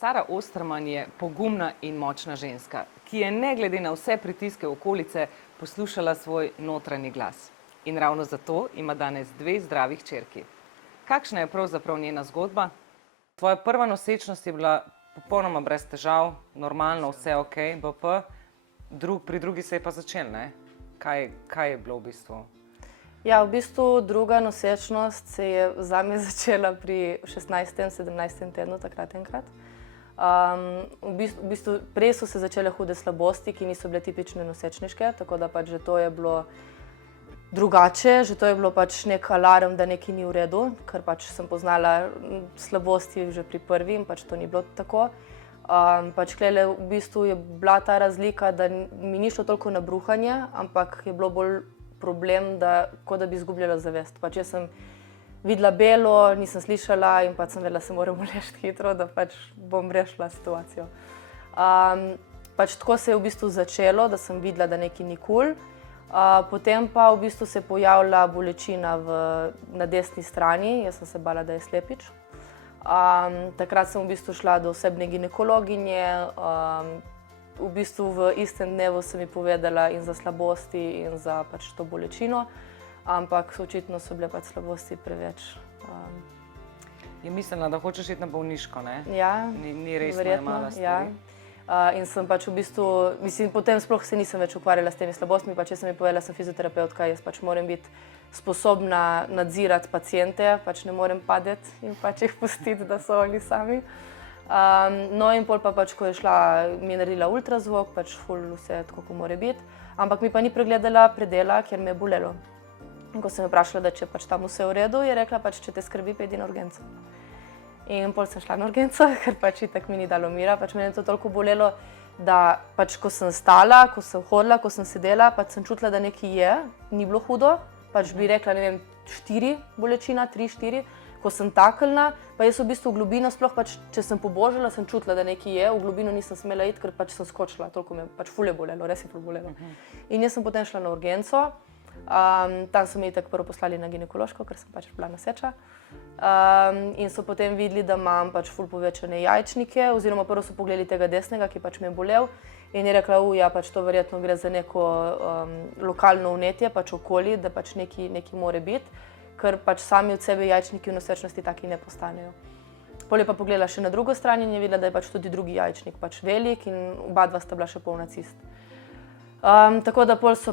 Sara Osterman je pogumna in močna ženska, ki je ne glede na vse pritiske okolice poslušala svoj notranji glas. In ravno zato ima danes 2 zdravi hčerki. Kakšna je pravzaprav njena zgodba? Tvoja prva nosečnost je bila popolnoma brez težav, normalno, vse ok, BP. Pri drugi se je pa začel, ne? Kaj je bilo v bistvu? Ja, v bistvu druga nosečnost se je zame začela pri 16. 17. tednu, takrat enkrat. V bistvu prej so se začele hude slabosti, ki niso bile tipične nosečniške, tako da pač že to je bilo drugače, že to je bilo pač nek alarm, da nekaj ni v redu, ker pač sem poznala slabosti že pri prvi in pač to ni bilo tako. Pač klele v bistvu je bila ta razlika, da mi ni šlo toliko na bruhanje, ampak je bilo bolj problem, da kot da bi izgubljala zavest. Pač jaz sem videla belo, nisem slišala in pač sem vedela, da se moram uležiti hitro, da pač bom rešila situacijo. Pač tako se je v bistvu začelo, da sem videla, da nekaj ni kul. Potem pa v bistvu se je pojavila bolečina na desni strani, jaz sem se bala, da je slepič. Takrat sem v bistvu šla do osebne ginekologinje, v bistvu v istem dnevu sem ji povedala in za slabosti in za pač to bolečino, ampak očitno so bile pač slabosti preveč. Je mislila, da hočeš iti na bolniško, ne? Ja, ni resno verjetno, jemala stvari. ja. In sem pač v bistvu, mislim, potem sploh se nisem več ukvarjala s temi slabostmi, pač jaz sem ji povedala, sem fizioterapeutka, jaz pač moram biti sposobna nadzirati paciente, pač ne morem padeti in pač jih pustiti, da so oni sami. No in pol pa pač, ko je šla, mi je naredila ultrazvok, pač ful vse tako, ko mora biti, ampak mi pa ni pregledala predela, ker me je bolelo. In ko sem jo vprašala, da če pač tam vse v redu, je rekla pač, če te skrbi, pojdi na urgenco. In pol sem šla na urgenco, ker pač itak mi ni dalo mira, pač mene je to toliko bolelo, da pač ko sem stala, ko sem hodila, ko sem sedela, pač sem čutila, da nekaj je, ni bilo hudo, pač bi rekla, ne vem, 4 bolečina, 3, 4, ko sem taknila, pa jaz v bistvu v globino, sploh pač, če sem pobožala, sem čutila, da nekaj je, v globino nisem smela iti, ker pač sem skočila, toliko me pač ful je bolelo, res je ful bolelo. In jaz sem potem šla na urgenco, tam so me itak prvo poslali na ginekološko, ker sem pač bila noseča. In so potem videli, da imam pač ful povečane jajčnike, oziroma prvo so pogledali tega desnega, ki pač me je bolel, in je rekla, ja, pač to verjetno gre za neko lokalno vnetje, pač okoli, da pač nekaj more biti, ker pač sami od sebe jajčniki v nosečnosti taki ne postanejo. Pol je pa pogledala še na drugo stran in je videla, da je pač tudi drugi jajčnik pač velik in oba dva sta bila še polna cist. Tako da pol so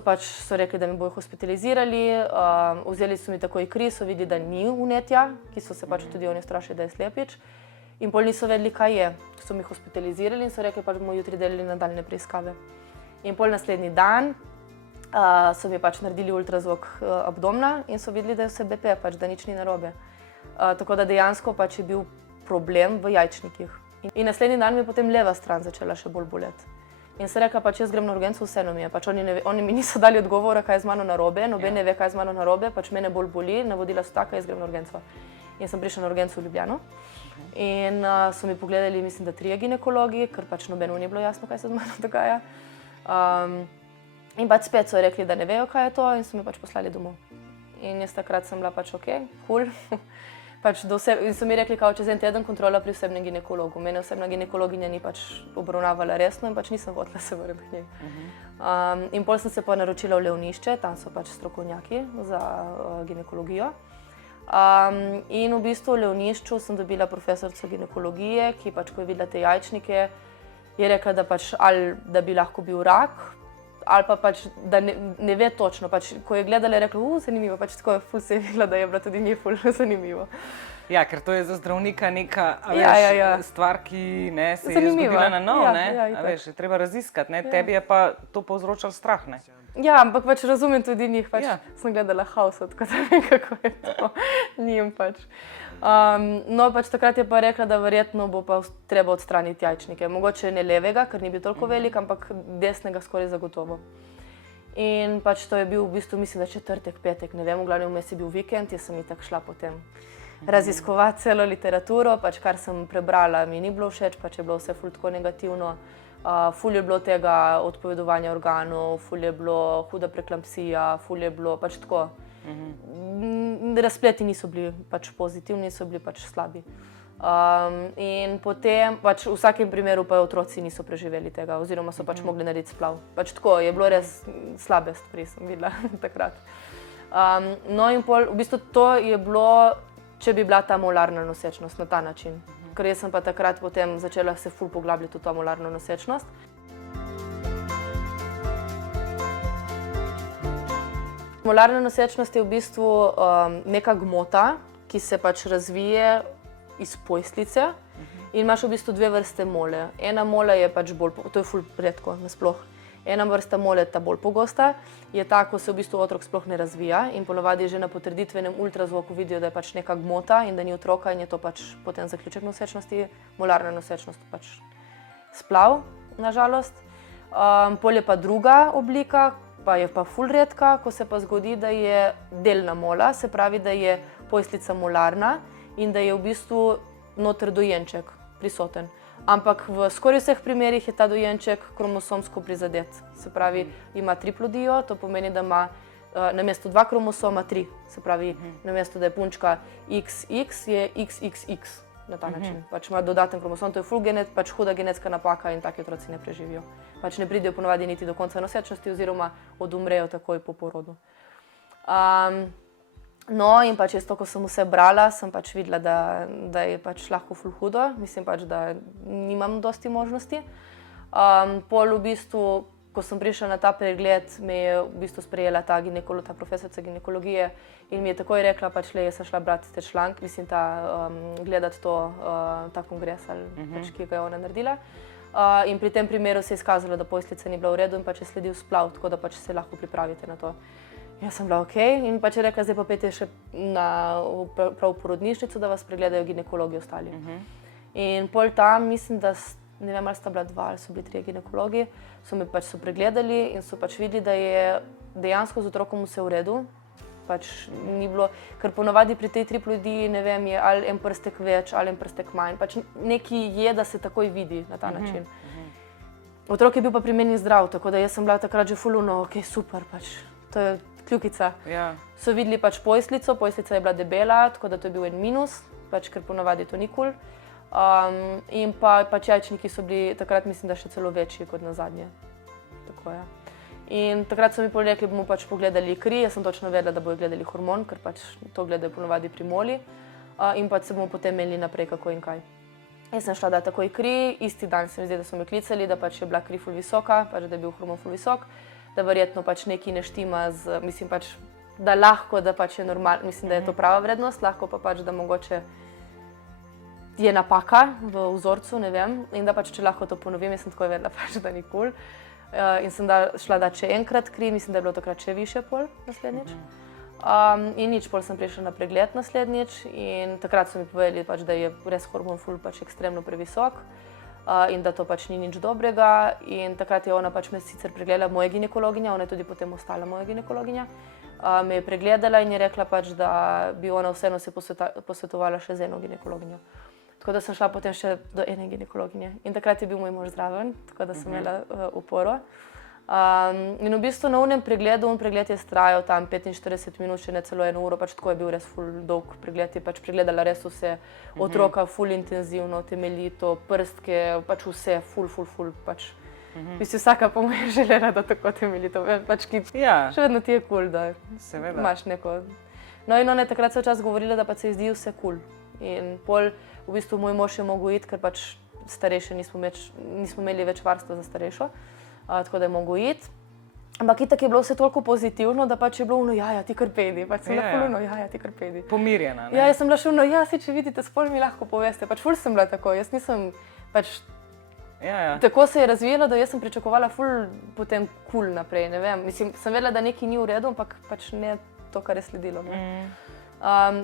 rekli, da me bojo hospitalizirali, vzeli so mi takoj kri, so videli, da ni vnetja, ki so se pač tudi oni strašili, da je slepič. In pol niso vedeli, kaj je. So mi hospitalizirali in so rekli, pač bomo jutri delali nadaljne preiskave. In pol naslednji dan so mi pač naredili ultrazvok abdomna in so videli, da je vse BP, pač da nič ni narobe. Tako da dejansko pač je bil problem v jajčnikih. In naslednji dan mi je potem leva stran začela še bolj boleti. In sem rekla, pač jaz grem na urgenco, vseeno mi je. Pač oni mi niso dali odgovora, kaj je z mano narobe, noben ne ve, kaj je z mano narobe, pač mene bolj boli, navodila so taka, jaz grem na urgenco. In sem prišla na urgenco v Ljubljano. In so mi pogledali, mislim, da 3 ginekologi, ker pač nobeno ni bilo jasno, kaj se z mano dogaja. In pač spet so rekli, da ne vejo, kaj je to, in so me pač poslali domov. In jaz takrat sem bila pač ok, cool. In so mi rekli, kao čez en teden kontrola pri osebnem ginekologu. Mene osebna ginekologinja ni pač obravnavala resno in pač nisem hotela se vrniti k njej. In pol sem se pa naročila v Levnišče, tam so pač strokovnjaki za ginekologijo. In v bistvu v Levnišču sem dobila profesorico ginekologije, ki pač, ko je videla te jajčnike, je rekla, da pač ali da bi lahko bil rak, ali pa pač, da ne ve točno. Pač, ko je gledala, je rekla, zanimivo, pač tako ful se je videla, da je bila tudi njej ful zanimivo. Ja, ker to je za zdravnika neka stvar, ki se je zgodila na novo, ne? Je treba raziskati, ne? Tebi je pa to povzročalo strah, ne? Ja, ampak pač razumem tudi njih, pač sem gledala House, tako da vem, kako je to njim pač. No, pač takrat je pa rekla, da verjetno bo pa treba odstraniti jajčnike. Mogoče ne levega, ker ni bil toliko velik, ampak desnega skoraj zagotovo. In pač to je bil v bistvu, mislim, da četrtek, petek, ne vem, v glavnem vmes je bil vikend, jaz sem itak šla potem raziskovati celo literaturo, pač kar sem prebrala mi ni bilo všeč, pač je bilo vse ful tako negativno. Ful je bilo tega odpovedovanja organov, ful je bilo huda preklampsija, ful je bilo pač tako. Razpleti niso bili pač pozitivni, so bili pač slabi. In potem, pač v vsakem primeru pa otroci niso preživeli tega, oziroma so pač mogli narediti splav. Pač tako, je bilo res slabe stvari, sem videla takrat. No in pol, v bistvu to je bilo, če bi bila ta molarna nosečnost na ta način. Ker jaz sem pa takrat potem začela se ful poglabljati v to molarno nosečnost. Molarna nosečnost je v bistvu neka gmota, ki se pač razvije iz pojslice in imaš v bistvu dve vrste mole. Ena mola je pač bolj, to je ful redko nasploh, ena vrsta mole je ta bolj pogosta, je ta, ko se v bistvu otrok sploh ne razvija in ponavadi že na potrditvenem ultrazvoku vidijo, da je pač neka gmota in da ni otroka in je to pač potem zaključek nosečnosti, molarna nosečnost pač splav, nažalost. Pol je pa druga oblika, pa je pa ful redka, ko se pa zgodi, da je delna mola, se pravi, da je pojslica molarna in da je v bistvu noter dojenček prisoten. Ampak v skoraj vseh primerih je ta dojenček kromosomsko prizadet. Se pravi, ima triplodijo, to pomeni, da ima namesto 2 kromosoma 3. Se pravi, namesto da je punčka XX, je XXX na ta način. Pač ima dodaten kromosom, to je pač huda genetska napaka in taki otroci ne preživijo. Pač ne pridejo ponavadi niti do konca nosečnosti oziroma odumrejo takoj po porodu. No in pač jaz to, ko sem vse brala, sem pač videla, da je pač lahko ful hudo. Mislim pač, da nimam dosti možnosti. Pol v bistvu, ko sem prišla na ta pregled, me je v bistvu sprejela ta profesorica ginekologije in mi je takoj rekla, pač le, jaz sem šla brati te članke, mislim, gledati ta kongres, pač, ki ga je ona naredila. In pri tem primeru se je izkazalo, da pojslica ni bila v redu in pač je sledil splav, tako da pač se lahko pripravite na to. Jaz sem bila okej in pač je rekla, zdaj pa pejte še prav v porodnišnico, da vas pregledajo ginekologi ostali. In pol tam, mislim, da ne vem, ali sta bila 2 ali so bili 3 ginekologi, so me pač pregledali in so pač videli, da je dejansko z otrokom vse v redu. Pač ni bilo, ker ponavadi pri tej triplodiji, ne vem, je ali en prstek več ali en prstek manj. Pač nekaj je, da se takoj vidi na ta način. Otrok je bil pa pri meni zdrav, tako da jaz sem bila takrat že ful ono, okej, super, pač to je kljukica. So videli pač pojslico, pojslica je bila debela, tako da to je bil en minus, pač ker ponavadi to ni kul. In pač jajčniki so bili takrat, mislim, da še celo večji kot na zadnje. Tako je. In takrat so mi rekli, bomo pač pogledali kri, jaz sem točno vedela, da bojo gledali hormon, ker pač to gledajo ponavadi pri moli. In pač se bomo potem menili naprej, kako in kaj. Jaz sem šla dati takoj kri, isti dan se mi zdi, da so me klicali, da pač je bila kri ful visoka, pač da je bil hormon ful visok, da verjetno pač nekaj ne štima z, mislim pač, da lahko, da pač je normalno, mislim, da je to prava vrednost, lahko pa pač, da mogoče je napaka v vzorcu, ne vem, in da pač, če lahko to ponovim, jaz sem takoj vedela pač, da ni kul. In sem šla dati še enkrat kri, mislim, da je bilo takrat še višje pol naslednjič. In nič, pol sem prišla na pregled naslednjič in takrat so mi povedali, pač, da je res hormon ful pač ekstremno previsok in da to pač ni nič dobrega. In takrat je ona pač me sicer pregledala, moja ginekologinja, ona je tudi potem ostala moja ginekologinja, me je pregledala in je rekla pač, da bi ona vseeno se posvetovala še z eno ginekologinjo. Tako da sem šla potem še do ene ginekologinje in takrat je bil moj mož zraven, tako da sem imela oporo. In v bistvu na unem pregledu, pregled je trajal tam 45 minut, še ne celo 1 uro, pač tako je bil res ful dolg pregled, je pač pregledala res vse, otroka ful intenzivno, temeljito, prstke, pač vse, ful, pač. Mislim, vsaka po moje želela, da tako temeljito, pač ki še vedno ti je kul, da imaš neko. No in ona je takrat vse čas govorila, da pač se ji zdi vse kul. In pol v bistvu moj mož je mogel iti, ker pač starejše nismo imeli več varstva za starejšo, tako da je mogel iti. Ampak itak je bilo vse toliko pozitivno, da pač je bilo ono, jaja, ti kar pedi, pač sem bila ful ono, jaja, ti kar pedi. Pomirjena, ne? Ja, jaz sem bila še ono, ja, si če vidite, spol mi lahko poveste, pač ful sem bila tako, jaz nisem pač. Tako se je razvijalo, da jaz sem pričakovala ful potem kul naprej, ne vem, mislim, sem vedela, da nekaj ni v redu, ampak pač ne to, kar je sledilo, ne.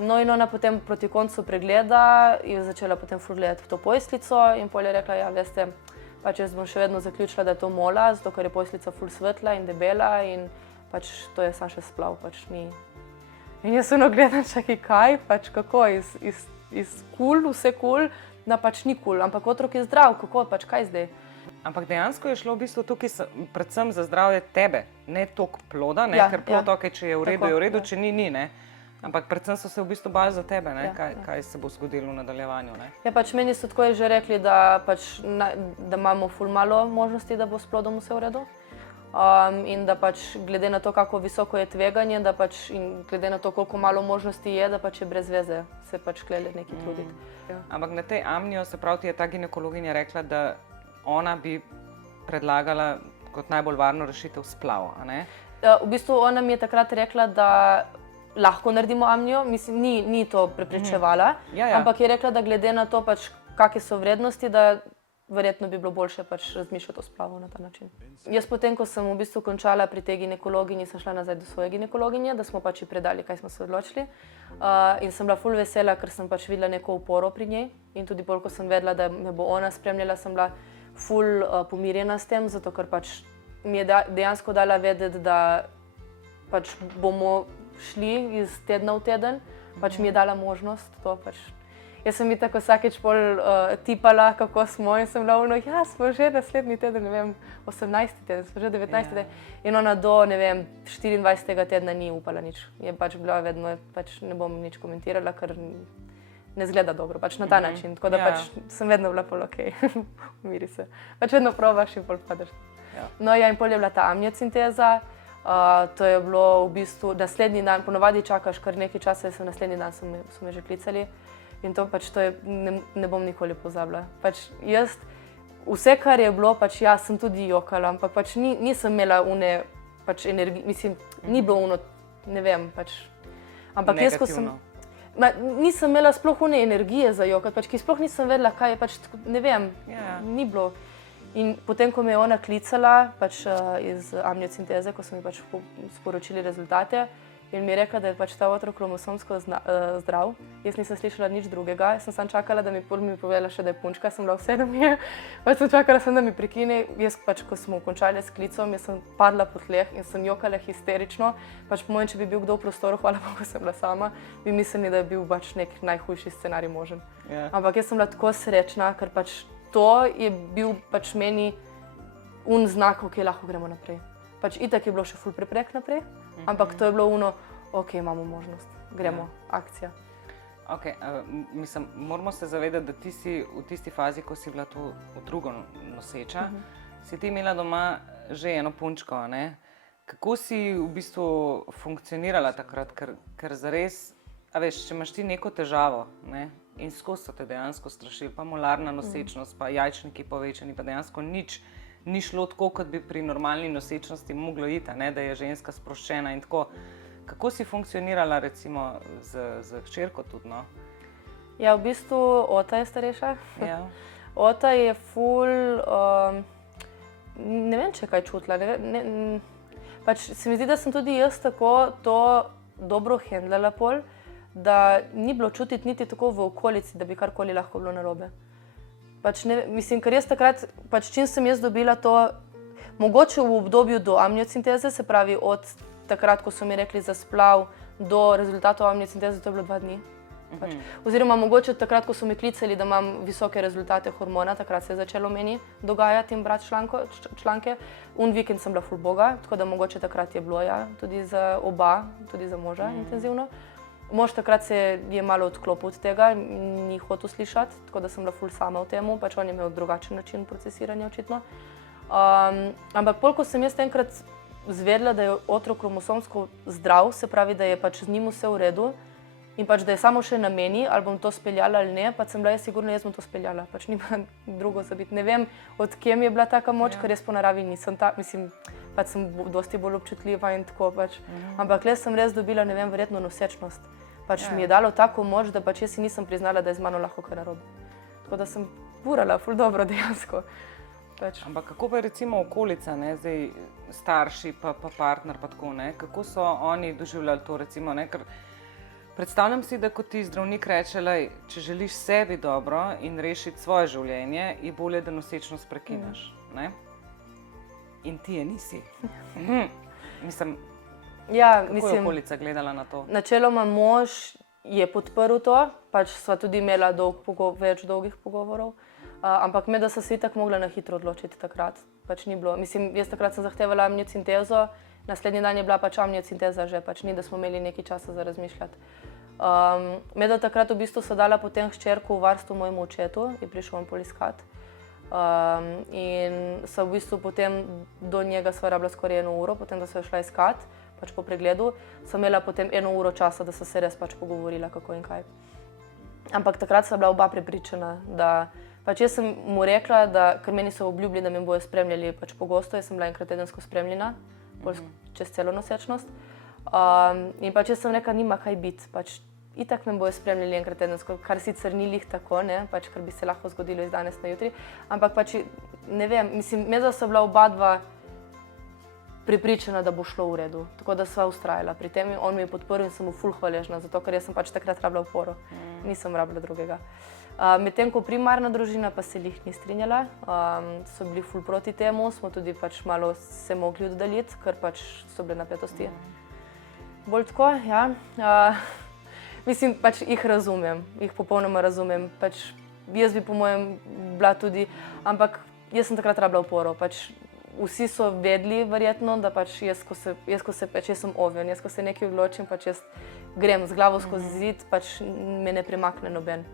No in ona potem proti koncu pregleda je začela potem ful gledati to pojslico in pol je rekla, ja, veste, pač jaz bom še vedno zaključila, da je to mola, zato ker je pojslica ful svetla in debela in pač to je samo še splav, pač ni. In jaz ono gledam, čakaj, kaj, pač kako, iz kul, vse kul, da pač ni kul, ampak otrok je zdrav, kako, pač kaj zdaj? Ampak dejansko je šlo v bistvu tukaj predvsem za zdravje tebe, ne toliko ploda, ne, ker plod, če je v redu, če ni, ne. Ampak predvsem so se v bistvu bali za tebe, ne? Kaj se bo zgodilo v nadaljevanju. Ne? Ja, pač meni so tako že rekli, da, da imamo ful malo možnosti, da bo s plodom vse v redu. In da pač glede na to, kako visoko je tveganje, da pač in glede na to, koliko malo možnosti je, da pač je brez veze se pač klele nekaj truditi. Ja. Ampak na tej amnijo, se pravi, ti je ta ginekologinja rekla, da ona bi predlagala kot najbolj varno rešitev splav, a ne? V bistvu ona mi je takrat rekla, da lahko naredimo amnijo, mislim, ni to preprečevala, ampak je rekla, da glede na to, pač, kakšne so vrednosti, da verjetno bi bilo boljše pač razmišljati o splavu na ta način. Jaz potem, ko sem v bistvu končala pri tej ginekologinji, sem šla nazaj do svoje ginekologinje, da smo pač predali, kaj smo se odločili. In sem bila ful vesela, ker sem pač videla neko oporo pri njej. In tudi bolj, ko sem vedela, da me bo ona spremljala, sem bila ful pomirjena s tem, zato ker pač mi je dejansko dala vedeti, da pač bomo šli iz tedna v teden. Pač mi je dala možnost to pač. Jaz sem ji tako vsakeč bolj tipala, kako smo, in sem bila ono, ja, smo že naslednji teden, ne vem, 18. teden, smo že 19. teden. In ona do, ne vem, 24. tedna ni upala nič. Je pač bila vedno, pač ne bom nič komentirala, ker ne zgleda dobro, pač na ta način. Tako da pač sem vedno bila pol okej, umiri se. Pač vedno probaš in pol padeš. No ja, in pol je bila ta amniocinteza. To je bilo v bistvu naslednji dan, ponovadi čakaš kar nekaj časa, naslednji dan so me že klicali. In to pač ne bom nikoli pozabila. Pač jaz, vse, kar je bilo, pač jaz sem tudi jokala, ampak pač nisem imela une pač energije, mislim, ni bilo uno, ne vem, pač. Ampak jaz, ko sem, nisem imela sploh une energije za jokati, pač ki sploh nisem vedela, kaj je pač, ne vem, ni bilo. In potem, ko me je ona klicala, pač iz amniocinteze, ko so mi pač sporočili rezultate, in mi je rekla, da je pač ta otrok kromosomsko zdrav. Jaz nisem slišala nič drugega, jaz sem samo čakala, da mi povedala še, da je punčka, sem bila vse, da mi je. Pač sem čakala, da mi prekine. Jaz pač, ko smo končali s klicom, jaz sem padla po tleh in sem jokala histerično. Pač po mojem, če bi bil kdo v prostoru, hvala Bogu, sem bila sama, bi mislili, da je bil pač nek najhujši scenarij možen. Ampak jaz sem bila tako srečna, ker pač to je bil pač meni znak, ok, lahko gremo naprej. Pač itak je bilo še ful preprek naprej, ampak to je bilo ok, imamo možnost, gremo, akcija. Ok, mislim, moramo se zavedati, da ti si v tisti fazi, ko si bila to drugo noseča, si ti imela doma že eno punčko, ne? Kako si v bistvu funkcionirala takrat, ker zares, a veš, če imaš ti neko težavo, ne? In skozi so te dejansko strašili, pa molarna nosečnost, pa jajčniki povečani, pa dejansko nič ni šlo tako, kot bi pri normalni nosečnosti moglo iti, da je ženska sproščena in tako. Kako si funkcionirala recimo z hčerko tudi, no? Ja, v bistvu Ota je starejša. Ja. Ota je ful, ne vem, če je kaj čutila. Pač se mi zdi, da sem tudi jaz tako to dobro hendlala pol, da ni bilo čutiti niti tako v okolici, da bi karkoli lahko bilo narobe. Pač ne, mislim, ker jaz takrat, pač čim sem jaz dobila to, mogoče v obdobju do amniocinteze, se pravi od takrat, ko so mi rekli za splav, do rezultatov amniocinteze, to je bilo 2 dni. Pač. Oziroma mogoče takrat, ko so me klicali, da imam visoke rezultate hormona, takrat se je začelo meni dogajati in brati članke. Vikend sem bila ful boga, tako da mogoče takrat je bilo, ja, tudi za oba, tudi za moža intenzivno. Mož takrat se je malo odklopil od tega, ni hotel slišati, tako da sem bila ful sama v temu, pač on je imel drugačen način procesiranja očitno. Ampak pol, ko sem jaz enkrat zvedela, da je otrok kromosomsko zdrav, se pravi, da je pač z njim vse v redu in pač da je samo še na meni, ali bom to speljala ali ne, pač sem bila jaz sigurna, jaz bom to speljala, pač nima drugo za biti. Ne vem, od kje mi je bila taka moč, ker jaz po naravi nisem ta, mislim, pač sem dosti bolj občutljiva in tako pač. Ampak le sem res dobila, ne vem, verjetno nosečnost. Pač mi je dalo tako moč, da pač jaz si nisem priznala, da je z mano lahko kaj narobe. Tako da sem furala ful dobro dejansko. Pač. Ampak kako pa je recimo okolica, ne, zdaj starši pa partner pa tako, ne, kako so oni doživljali to recimo, ne, ker predstavljam si, da kot ti zdravnik reče, lej, če želiš sebi dobro in rešiti svoje življenje, je bolje, da nosečnost prekineš, ne? In ti je nisi. Mislim, ja, kako je okolica gledala na to? Načeloma mož je podprl to, pač sva tudi imela več dolgih pogovorov, ampak me, da sem se itak mogla na hitro odločiti takrat, pač ni bilo. Mislim, jaz takrat sem zahtevala amniocintezo, naslednji dan je bila pač amniocinteza že, pač ni, da smo imeli nekaj časa za razmišljati. Medel takrat v bistvu so dala potem hčerko v varstvo mojemu očetu, je prišel on poliskat. In so v bistvu potem do njega sva rabila skoraj 1 uro, potem da so jo šla iskat, pač po pregledu, sem imela potem 1 uro časa, da so se res pač pogovorila, kako in kaj. Ampak takrat sta bila oba prepričana, da pač jaz sem mu rekla, da, ker meni so obljubili, da me bojo spremljali pač pogosto, jaz sem bila enkrat tedensko spremljena, čez celo nosečnost. In pač jaz sem rekla, nima kaj biti, pač itak me bojo spremljali enkrat tedensko, kar sicer ni lih tako, ne, pač kar bi se lahko zgodilo iz danes na jutri, ampak pač ne vem, mislim, medva so bila oba dva prepričana, da bo šlo v redu, tako da sva ustrajala pri tem in on mi je podprl in sem mu ful hvaležna, zato ker jaz sem pač takrat rabila oporo, nisem rabila drugega. Medtem ko primarna družina pa se lih ni strinjala, so bili ful proti temu, smo tudi pač malo se mogli oddaljiti, ker pač so bile napetosti. Bolj tako, ja. Mislim, pač jih razumem, jih popolnoma razumem, pač jaz bi po mojem bila tudi, ampak jaz sem takrat rabila oporo, pač vsi so vedeli verjetno, da pač jaz, ko sem oven, jaz, ko se nekaj odločim, pač jaz grem z glavo skozi zid, pač me ne premakne noben.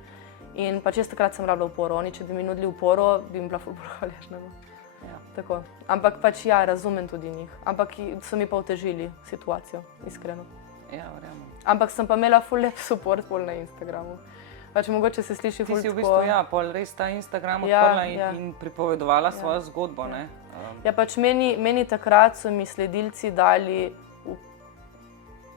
In pač jaz takrat sem rabila oporo, oni, če bi mi nudili oporo, bi mi bila ful bolj hvaležna. Tako. Ampak pač ja, razumem tudi njih, ampak so mi pa otežili situacijo, iskreno. Ja, verjamem. Ampak sem pa imela ful lep support pol na Instagramu. Pač mogoče se sliši ful tako. Ti si v bistvu, ja, pol res ta Instagram odprla in pripovedovala svojo zgodbo, ne? Ja, pač meni takrat so mi sledilci dali,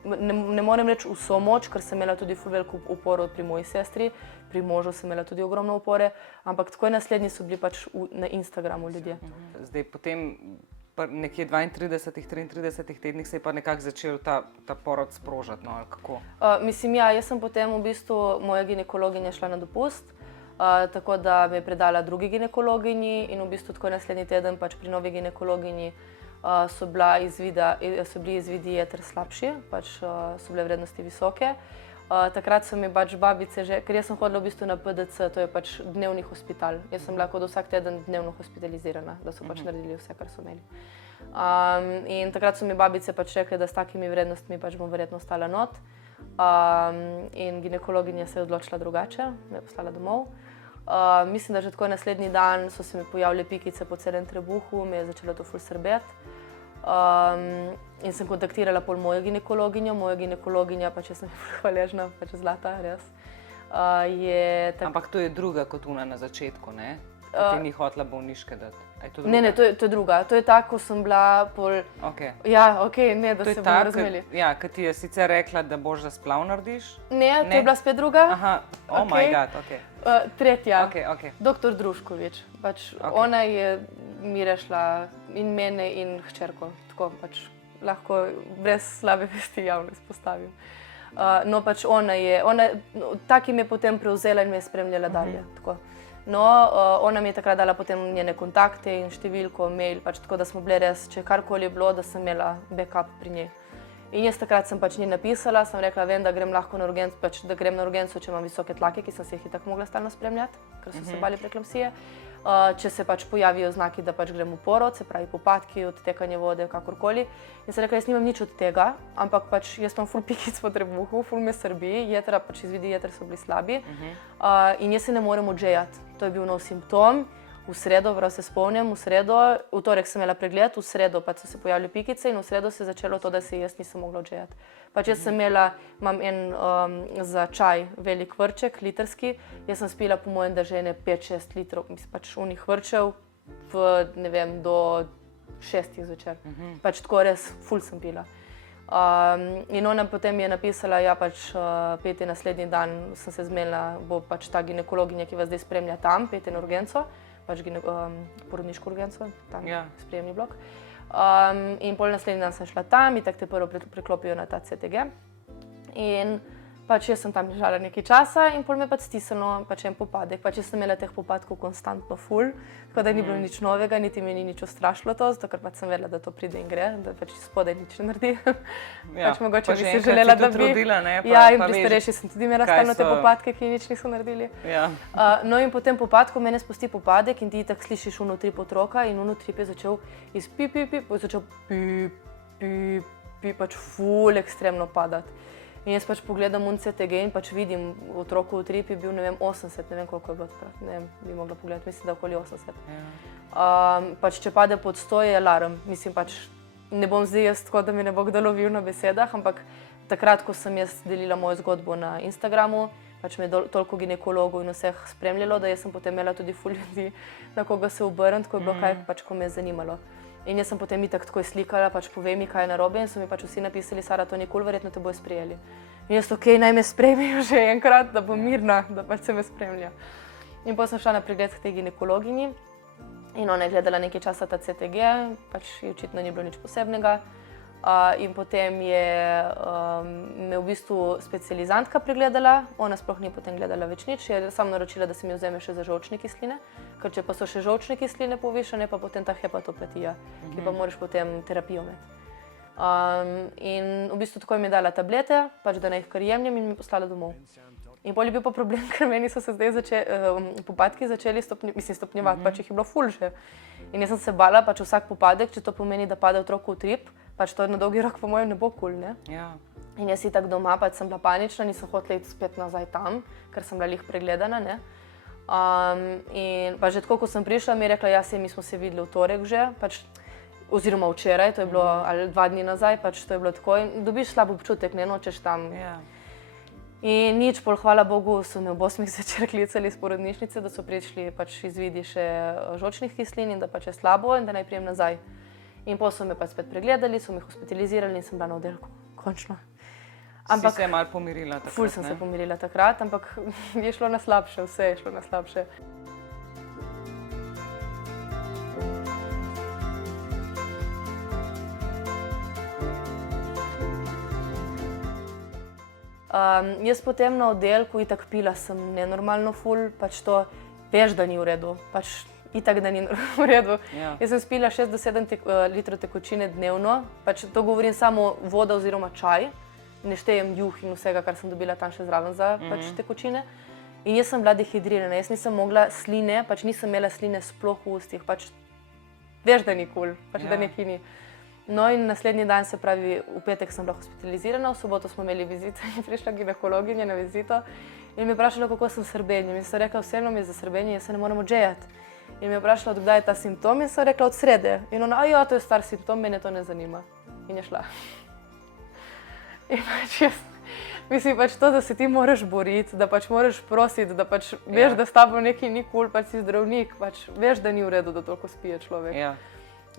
ne morem reči vso moč, ker sem imela tudi ful veliko uporo pri moji sestri, pri možu sem imela tudi ogromno upore, ampak takoj naslednji so bili pač na Instagramu ljudje. Zdaj potem nekje 32-33 tednih se je pa nekako začel ta porod sprožati, no, ali kako? Mislim, ja, jaz sem potem v bistvu, moja ginekologinja šla na dopust, tako da me je predala drugi ginekologinji in v bistvu takoj naslednji teden pač pri novi ginekologinji so bili izvidi jeter slabši, pač so bile vrednosti visoke. Takrat so mi pač babice že, ker jaz sem hodila v bistvu na PDC, to je pač dnevni hospital. Jaz sem bila kot vsak teden dnevno hospitalizirana, da so pač naredili vse, kar so imeli. In takrat so mi babice pač rekli, da s takimi vrednostmi pač bom verjetno ostala not. In ginekologinja se je odločila drugače, me je poslala domov. Mislim, da že takoj naslednji dan so se mi pojavile pikice po celem trebuhu, me je začelo to ful srbeti. In sem kontaktirala pol mojo ginekologinjo, pač jaz sem ji ful hvaležna, pač zlata, res. Ampak to je druga kot una na začetku, ne? Ti ni hotela bolniške dati. Ne, to je druga. To je ta, ko sem bila pol... Ja, okej, ne, da se bomo razumeli. Ja, ker ti je sicer rekla, da boš za splav narediš? Ne, to je bila spet druga. Aha, oh my god, okej. Tretja, Okej. Dr. Druškovič. Pač ona je mi rešila in mene in hčerko. Tako pač lahko brez slabe vesti javno izpostavim. No, pač ona je, taki me je potem prevzela in me je spremljala dalje. No, ona mi je takrat dala potem njene kontakte in številko, mail, pač tako da smo bile res, če karkoli je bilo, da sem imela backup pri njej. In jaz takrat sem pač njej napisala, sem rekla, vem, da grem lahko na urgenco, pač da grem na urgenco, če imam visoke tlake, ki sem se jih itak mogla stalno spremljati, ker so se bali preeklamsije. Če se pač pojavijo znaki, da pač grem v porod, se pravi popadki, odtekanje vode, kakorkoli. In sem rekla, jaz nimam nič od tega, ampak pač jaz imam ful pikic po trebuhu, ful me srbi, jetra, pač izvidi jeter so bili slabi. In jaz se ne morem odžejati. To je bil nov simptom. V sredo, prav se spomnim, v torek sem imela pregled, v sredo pa so se pojavile pikice in v sredo se je začelo to, da se jaz nisem mogla odžejati. Pač jaz sem imam en za čaj velik vrček, litrski, jaz sem spila po mojem da že 5-6 litrov, pač unih vrčev ne vem, do 6 zvečer. Pač tako res ful sem pila. In ona potem je napisala, ja pač pejte naslednji dan, sem se zmenila, bo pač ta ginekologinja, ki vas zdaj spremlja tam, pejte na urgenco, pač porodniško urgenco, tam sprejemni blok. In pol naslednji dan sem šla tam in tako te prvo preklopijo na ta CTG. In pač jaz sem tam ležala nekaj časa in pol me pač stisnilo pač en popadek. Pač jaz sem imela teh popadkov konstantno ful, tako da ni bilo nič novega, niti mi ni nič ustrašilo to, zato ker pač sem vedela, da to pride in gre, da pač spodaj nič ne naredi. Pač mogoče bi se želela, da bi... Ja, in pri starejši sem tudi imela stalno te popadke, ki nič niso naredili. No in potem popadko mene spusti popadek in ti itak slišiš unutrip otroka in unutrip je začel iz pip, pip, pip, začel pip, bi pač ful ekstremno padati. In jaz pač pogledam CTG in pač vidim, otroku v trip je bil, ne vem, 80, ne vem koliko je bilo takrat, ne vem, bi mogla pogledati, mislim, da okoli 80. Pač če pade pod 100 je alarm, mislim pač, ne bom zdaj jaz tako, da mi ne bo kdo lovil na besedah, ampak takrat, ko sem jaz delila mojo zgodbo na Instagramu, pač me je toliko ginekologov in vseh spremljalo, da jaz sem potem imela tudi ful ljudi, na koga se obrniti, ko je bilo kaj, pač ko me je zanimalo. In jaz sem potem itak takoj slikala, pač povej mi, kaj je narobe in so mi pač vsi napisali, Sara, to ni kul, verjetno te bojo sprejeli. In jaz, okej, naj me sprejmejo že enkrat, da bom mirna, da pač se me spremlja. In potem sem šla na pregled k tej ginekologinji in ona je gledala nekaj časa ta CTG, pač očitno ni bilo nič posebnega. In potem je me v bistvu specializantka pregledala, ona sploh ni potem gledala več nič, je samo naročila, da se mi vzame še za žolčne kisline, ker če pa so še žolčne kisline povišane, pa potem ta hepatopatija, ki pa moraš potem terapijo imeti. In v bistvu tako mi je dala tablete, pač da naj jih kar jemljem in mi poslala domov. In pol je bil pa problem, ker meni so se zdaj popadki začeli stopnjevati, pač jih je bilo ful že. In jaz sem se bala, pač vsak popadek, če to pomeni, da pade otroku v trip, pač to na dolgi rok po mojem ne bo kul, ne? Ja. In jaz itak doma, pač sem bila panična, nisem hotela iti spet nazaj tam, ker sem bila lih pregledana, ne? In pa že tako, ko sem prišla, mi je rekla, ja, mi smo se videli v torek že, pač, oziroma včeraj, to je bilo, ali 2 dni nazaj, pač to je bilo tako in dobiš slab občutek, ne nočeš tam. Ja. In nič, pol hvala Bogu, so me ob 8 zvečer klicali iz porodnišnice, da so prišli pač izvidi še žolčnih kislin in da pač je slabo in da naj prijem nazaj. In potem so me pač spet pregledali, so me hospitalizirali in sem bila na oddelku, končno. Ampak, si se malo pomirila takrat, ful sem se pomirila takrat, ampak je šlo na slabše, vse je šlo na slabše. Jaz potem na oddelku itak pila sem nenormalno ful, pač to veš, da ni v redu, pač itak, da ni v redu. Ja. Jaz sem spila 6 do 7 litrov tekočine dnevno, pač to govorim samo voda oziroma čaj, ne štejem juh in vsega, kar sem dobila tam še zraven za pač tekočine. In jaz sem bila dehidrirana, jaz nisem mogla sline, pač nisem imela sline sploh v ustih, pač veš, da ni kul, pač da nekaj ni. No in naslednji dan, se pravi, v petek sem bila hospitalizirana, v soboto smo imeli vizito in je prišla ginekologinja na vizito in me je vprašala, kako sem s srbenjem. In sem rekla, vseeno mi je za srbenje, jaz se ne morem odžejati. In me je vprašala, od kdaj je ta simptom in sem rekla, od srede. In ona, ja, to je star simptom, mene to ne zanima. In je šla. In pač jaz, mislim pač to, da se ti moraš boriti, da pač moraš prositi, da pač veš, da s tabo nekaj ni kul, pač si zdravnik, pač veš, da ni v redu, da toliko spije človek. Ja.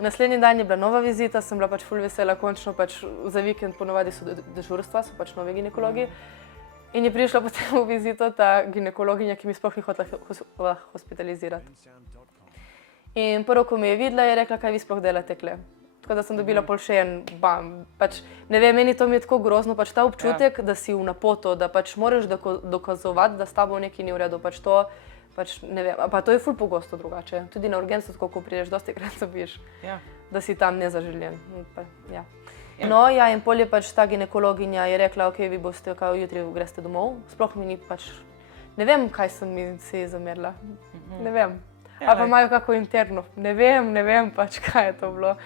Naslednji dan je bila nova vizita, sem bila pač ful vesela, končno pač za vikend ponovadi so dežurstva, so pač novi ginekologi. In je prišla potem v vizito ta ginekologinja, ki mi sploh ni hotela hospitalizirati. In prvo, ko me je videla, je rekla, kaj vi sploh delate tukaj. Tako da sem dobila pol še en bam. Pač, ne vem, meni to mi je tako grozno, pač ta občutek, da si v napoto, da pač moraš dokazovati, da s tabo nekaj ni v redu, pač to, pač ne vem, pa to je ful pogosto drugače. Tudi na urgencu, tako ko prideš, dosti krat dobiš, da si tam nezaželjen. Ja. No, ja, in pol je pač ta ginekologinja je rekla, ok, vi boste, kao, jutri greste domov. Sploh mi ni pač, ne vem, kaj sem mi se zamerila, ne vem. Ali pa imajo kako interno, ne vem pač, kaj je to bilo.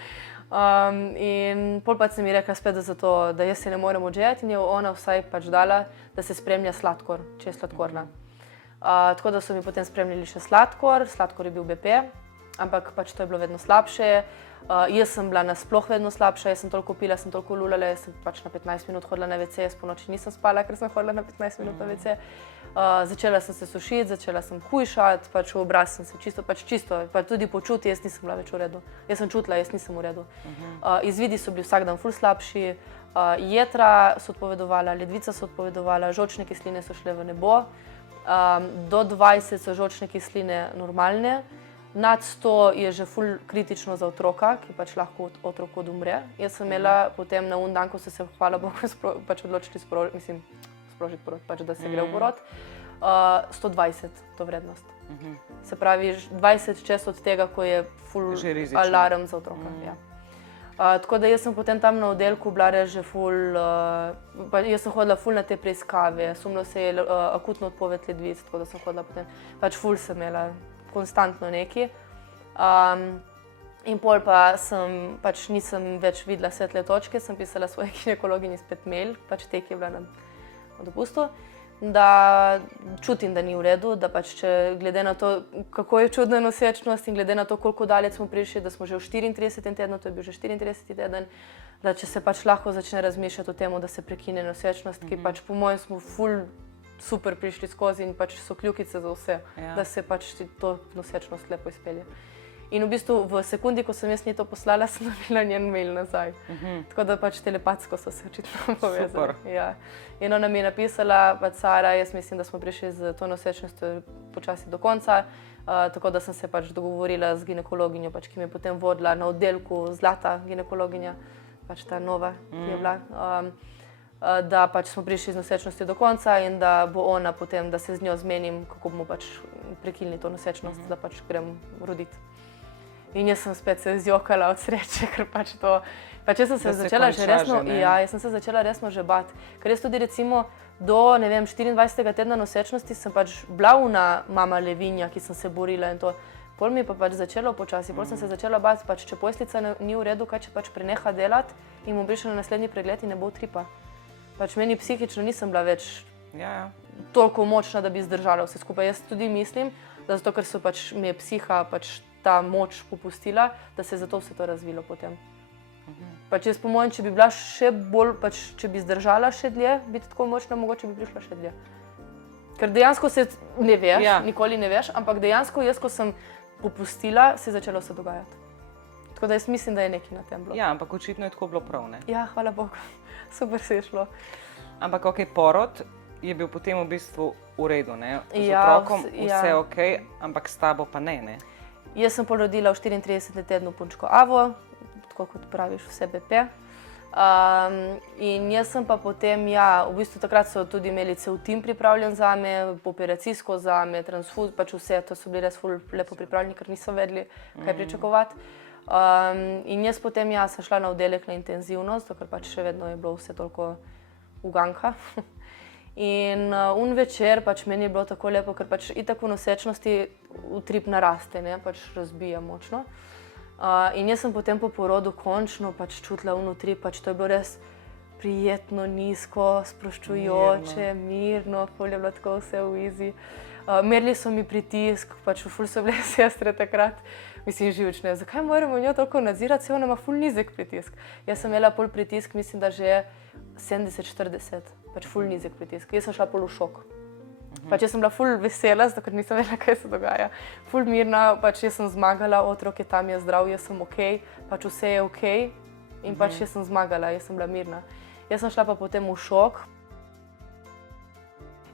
In pol pač sem mi rekla spet zato, da jaz se ne morem odžejati in je ona vsaj pač dala, da se spremlja sladkor, če je sladkorna. Tako da so mi potem spremljali še sladkor je bil BP, ampak pač to je bilo vedno slabše. Jaz sem bila nasploh vedno slabša, jaz sem toliko pila, sem toliko lulala, jaz sem pač na 15 minut hodila na WC, jaz po noči nisem spala, ker sem hodila na 15 minut na WC. Začela sem se sušiti, začela sem hujšati, pač v obraz sem se čisto, pa tudi počuti, jaz nisem bila več v redu. Jaz sem čutila, jaz nisem v redu. Izvidi so bili vsak dan ful slabši, jetra so odpovedovala, ledvica so odpovedovala, žolčne kisline so šle v nebo. Do 20 so žolčne kisline normalne, nad 100 je že ful kritično za otroka, ki pač lahko otrok odumre. Jaz sem imela potem na dan, ko so se, hvala Bogu, pač odločili sprožiti porod, pač da se gre v porod, 120 to vrednost. Se pravi, 20 čez od tega, ko je ful alarm za otroka. Ja. Tako da jaz sem potem tam na oddelku bila res že ful, jaz sem hodila ful na te preiskave, sumilo se je akutno odpoved ledvic, tako da sem hodila potem, pač ful sem imela konstantno neki. In pol pa pač nisem več videla svetle točke, sem pisala svoji ginekologinji spet mail, pač tej, ki je bila na dopustu, da čutim, da ni v redu, da pač glede na to, kako je čudna nosečnost in glede na to, koliko daleč smo prišli, da smo že v 34. tednu, to je bil že 34. teden, da če se pač lahko začne razmišljati o tem, da se prekine nosečnost, ki pač po mojem smo ful super prišli skozi in pač so kljukice za vse, da se pač to nosečnost lepo izpelje. In v bistvu v sekundi, ko sem jaz njej to poslala, sem dobila njen mail nazaj. Tako da pač telepatsko so se očitno povezali. Ja. In ona mi je napisala, pač Sara, jaz mislim, da smo prišli z to nosečnostjo počasi do konca, tako da sem se pač dogovorila z ginekologinjo, pač, ki me je potem vodila na oddelku, zlata ginekologinja, pač ta nova, ki je bila, da pač smo prišli z nosečnostjo do konca in da bo ona potem, da se z njo zmenim, kako bomo pač prekinili to nosečnost, da pač grem roditi. In jaz sem spet se zjokala od sreče, ker pač to... Pač jaz sem se začela že resno... Ja, jaz sem se začela resno že bati. Ker jaz tudi recimo do, ne vem, 24. tedna nosečnosti sem pač bila una mama levinja, ki sem se borila in to. Pol mi je pa pač začelo počasi, pol sem se začela bati, pač če posteljica ni v redu, kaj če pač preneha delati in bom prišla na naslednji pregled in ne bo utripa. Pač meni psihično nisem bila več toliko močna, da bi zdržala vse skupaj. Jaz tudi mislim, da zato, ker so pač mi je psiha pač ta moč popustila, da se je zato vse to razvilo potem. Pač jaz po mojem, če bi bila še bolj, pač če bi zdržala še dlje, biti tako močna, mogoče bi prišla še dlje. Ker dejansko se ne veš, nikoli ne veš, ampak dejansko jaz, ko sem popustila, se je začelo vse dogajati. Tako da jaz mislim, da je nekaj na tem bilo. Ja, ampak očitno je tako bilo prav, ne? Ja, hvala Bogu. Super se je šlo. Ampak okej, porod je bil potem v bistvu v redu, ne? Z otrokom vse okej, ampak s tabo pa ne? Jaz sem porodila v 34. tednu punčko Avo, tako kot praviš, vse BP. In jaz sem pa potem, v bistvu takrat so tudi imeli cel tim pripravljen zame, operacijsko zame, transfuz, pač vse, to so bili res ful lepo pripravljeni, ker niso vedeli, kaj pričakovati. In jaz potem, sem šla na oddelek na intenzivnost, ker pač še vedno je bilo vse toliko uganka. In večer pač meni je bilo tako lepo, ker pač itak v nosečnosti utrip naraste, ne, pač razbija močno. In jaz sem potem po porodu končno pač čutila utrip, pač to je bilo res prijetno, nizko, sproščujoče, mirno, pol je bilo tako vse v easy. Merili so mi pritisk, pač ful so bile sestre takrat, mislim živčne, zakaj moramo njo toliko nadzirati, se ona ima ful nizek pritisk. Jaz sem imela pol pritisk, mislim, da že 70-40, pač ful nizek pritisk. Jaz sem šla pol v šok. Pač jaz sem bila ful vesela, zato ker nisem vedela, kaj se dogaja. Ful mirna, pač jaz sem zmagala, otrok je tam, je zdrav, jaz sem okej, pač vse je okej in pač jaz sem zmagala, jaz sem bila mirna. Jaz sem šla pa potem v šok.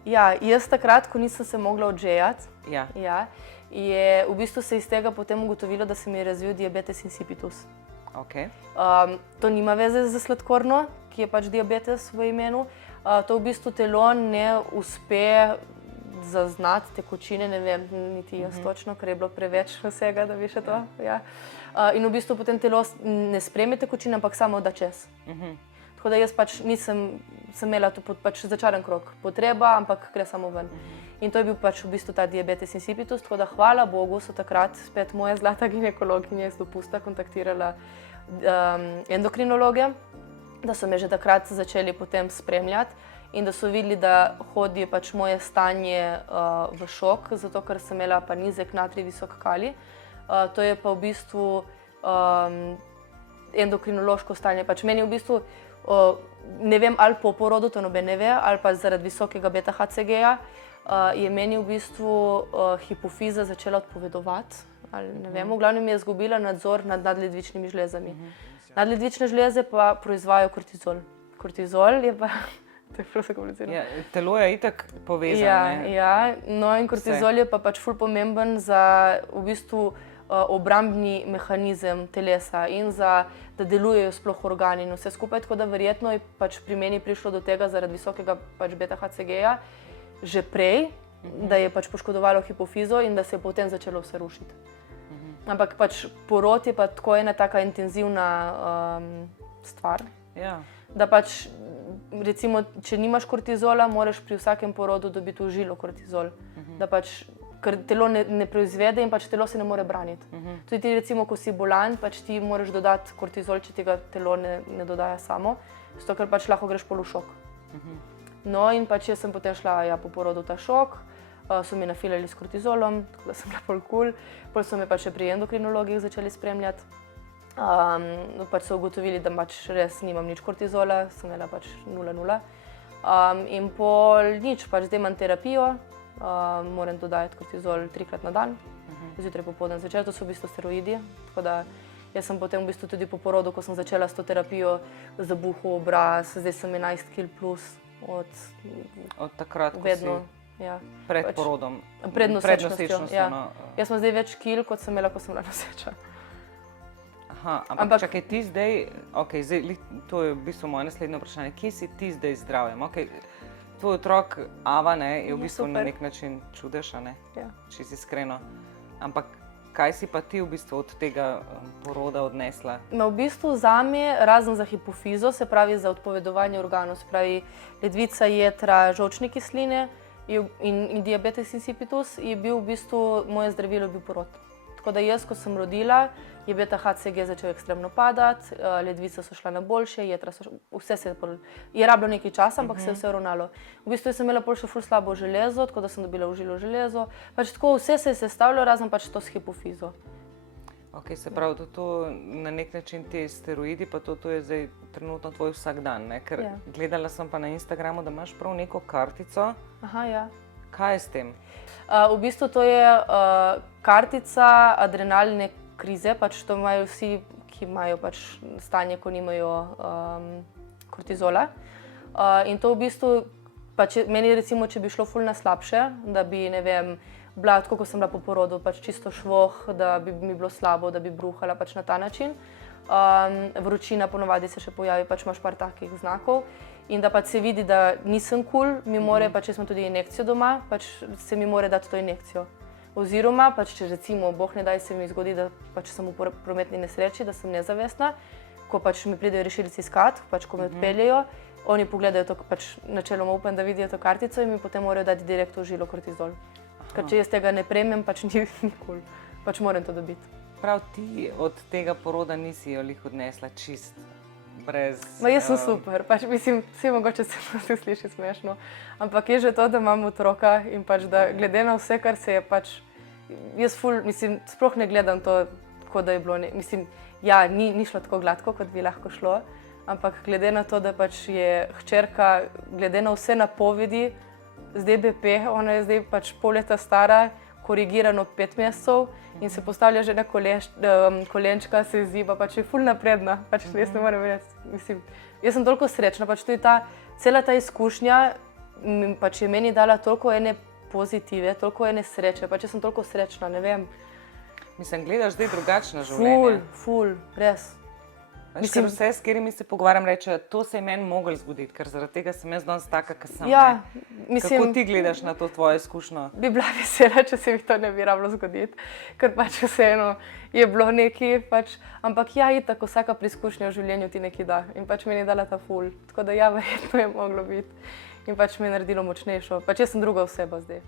Ja, jaz takrat, ko nisem se mogla odžejati, je v bistvu se iz tega potem ugotovilo, da se mi je razvil diabetes insipidus. To nima veze z sladkorno, ki je pač diabetes v imenu. To v bistvu telo ne uspe zaznati tekočine, ne vem, niti jaz točno, ker je bilo preveč vsega, da bi še to. In v bistvu potem telo ne sprejme tekočine, ampak samo da čez. Tako da jaz pač nisem imela to pač začaran krog. Potreba, ampak gre samo ven. In to je bil pač v bistvu ta diabetes insipidus, tako da hvala Bogu so takrat spet moja zlata ginekologinja iz dopusta kontaktirala endokrinologe, da so me že takrat začeli potem spremljati in da so videli, da hodi pač moje stanje v šok, zato ker sem imela pa nizek natrij, visok kalij. To je pa v bistvu endokrinološko stanje. Pač meni v bistvu, ne vem, ali po porodu, to noben ne ve, ali pa zaradi visokega beta-HCG-ja, je meni v bistvu hipofiza začela odpovedovati. Ne vem, v glavnem je izgubila nadzor nad nadledvičnimi žlezami. Nadledvične žleze pa proizvajajo kortizol. Kortizol je pa, to je prav zakomplicirano. Telo je itak povezano. Ja, no in kortizol je pa pač ful pomemben za v bistvu obrambni mehanizem telesa in za, da delujejo sploh organi in vse skupaj, tako da verjetno je pač pri meni prišlo do tega zaradi visokega pač beta-HCG-ja že prej, da je pač poškodovalo hipofizo in da se je potem začelo vse rušiti. Ampak pač porod je pa tako ena taka intenzivna stvar, da pač recimo, če nimaš kortizola, moraš pri vsakem porodu dobiti v žilo kortizol, da pač ker telo ne proizvede in pač telo se ne more braniti. Tudi ti, recimo, ko si bolan, pač ti moraš dodati kortizol, če tega telo ne dodaja samo, zato ker pač lahko greš pol v šok. No in pač jaz sem potem šla po porodu v ta šok, so mi nafilali s kortizolom, tako da sem bila pol cool. Pol so me pač še pri endokrinologih začeli spremljati. Pač so ugotovili, da pač res nimam nič kortizola, sem imela pač 0,0. In pol nič, pač zdaj imam terapijo, moram dodajati kortizol 3-krat na dan, zjutraj, popoldan, zvečer, to so v bistvu steroidi. Tako da jaz sem potem v bistvu tudi po porodu, ko sem začela s to terapijo, zabuhal obraz, zdaj sem 11 kg plus Od takrat, ko vedno. si Ja. pred porodom, Pred nosečnostjo, ja. no. Jaz sem zdaj več kil, kot sem imela, ko sem bila noseča. Aha, ampak čakaj, ti zdaj, zdaj, to je v bistvu moje naslednje vprašanje, kje si ti zdaj z zdravjem? Tvoj otrok Ava je v bistvu na nek način čudež, Ja. če si iskreno. Ampak kaj si pa ti v bistvu od tega poroda odnesla? V bistvu zame, razen za hipofizo, se pravi za odpovedovanje organov, se pravi ledvica, jetra, žolčne kisline in diabetes insipidus, je bil v bistvu moje zdravilo porod. Tako da jaz, ko sem rodila, je beta-HCG začel ekstremno padati, ledvice so šle na boljše, jetra so vse se je rabilo nekaj časa, ampak se je vse uravnalo. V bistvu sem imela pol še ful slabo železo, tako da sem dobila v žilo železo. Pač tako vse se je sestavljalo, razen pač to s hipofizo. Se pravi, to na nek način ti steroidi, pa to je zdaj trenutno tvoj vsakdan, ne? Ker gledala sem pa na Instagramu, da imaš prav neko kartico. Aha, ja. Kaj je s tem? V bistvu to je kartica adrenalne krize, pač to imajo vsi, ki imajo pač stanje, ko nimajo kortizola. In to v bistvu, pač meni recimo, če bi šlo ful na slabše, da bi, ne vem, bila tako, ko sem bila po porodu, pač čisto švoh, da bi mi bilo slabo, da bi bruhala pač na ta način. Vročina ponovadi se še pojavi, pač imaš par takih znakov. In da pač se vidi, da nisem cool, mi more, pač če smo tudi injekcijo doma, pač se mi more dati to injekcijo. Oziroma, pač če recimo, boh ne daj, se mi zgodi, da pač sem v prometni nesreči, da sem nezavestna, ko pač me pridejo rešilci iskat, pač ko me odpeljejo, oni pogledajo to, pač načeloma upam, da vidijo to kartico in mi potem morajo dati direkt v žilo kortizol. Ker če jaz tega ne prejmem, pač ni cool, pač moram to dobiti. Prav ti od tega poroda nisi jo lih odnesla čist brez... Jaz sem super, pač mislim, vsi mogoče se sliši smešno, ampak je že to, da imam otroka in pač da glede na vse, kar se je pač, jaz sploh ne gledam to, tako da je bilo, mislim, ja, ni šlo tako gladko, kot bi lahko šlo, ampak glede na to, da pač je hčerka, glede na vse napovedi z DBP, ona je zdaj pač pol leta stara, korigirano 5 mesecev in se postavlja že na kolenčka, se ziba, pač je ful napredna, pač jaz ne morem verjeti. Mislim, jaz sem toliko srečna, pač tudi cela ta izkušnja pač je meni dala toliko ene pozitive, toliko ene sreče, pač jaz sem toliko srečna, ne vem. Mislim, gledaš zdaj drugačno življenje. Ful, res. Mislim, vse, s katerimi se pogovarjam, rečejo, to se je meni moglo zgoditi, ker zaradi tega sem jaz danes taka, kot sem. Ja, mislim, kako ti gledaš na to tvojo izkušnjo? Bi bila vesela, če se mi to ne bi rabilo zgoditi, ker pač vseeno je bilo nekaj, pač, ampak ja, itak vsaka preizkušnja v življenju ti nekaj da in pač meni je dala ta ful, tako da ja, verjetno je moglo biti in pač me je naredilo močnejšo, pač jaz sem druga oseba zdaj.